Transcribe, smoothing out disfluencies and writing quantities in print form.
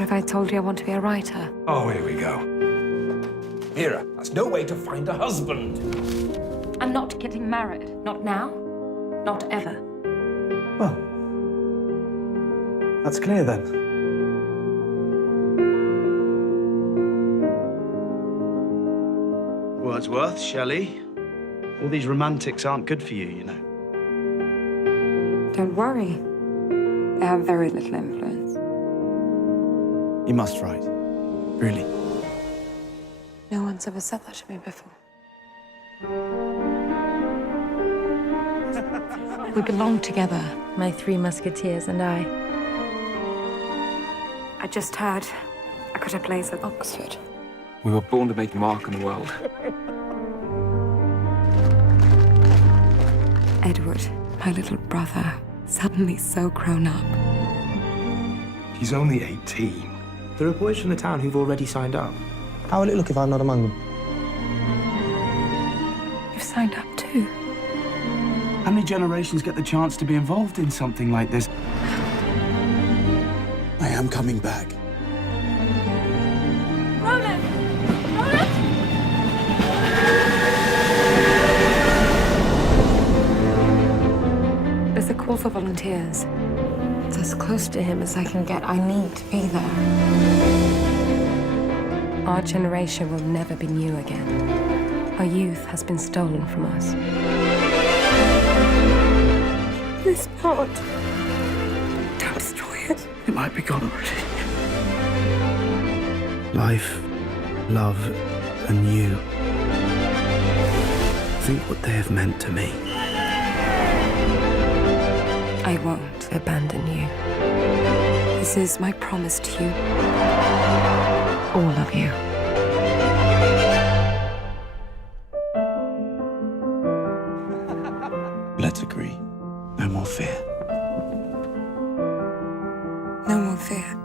What if I told you I want to be a writer? Oh, here we go. Vera, that's no way to find a husband. I'm not getting married. Not now. Not ever. Well, that's clear then. Wordsworth, Shelley. All these romantics aren't good for you, you know. Don't worry. They have very little influence. You must write. Really. No one's ever said that to me before. We belong together, my three musketeers and I. I just heard I got a place at Oxford. We were born to make a mark in the world. Edward, my little brother, suddenly so grown up. He's only 18. There are boys from the town who've already signed up. How will it look if I'm not among them? You've signed up too. How many generations get the chance to be involved in something like this? I am coming back. Roland! Roland! There's a call for volunteers. It's as close to him as I can get. I need to be there. Our generation will never be new again. Our youth has been stolen from us. This part. Don't destroy it. It might be gone already. Life, love, and you. Think what they have meant to me. I won't abandon you. This is my promise to you. All of you. Let's agree. No more fear. No more fear.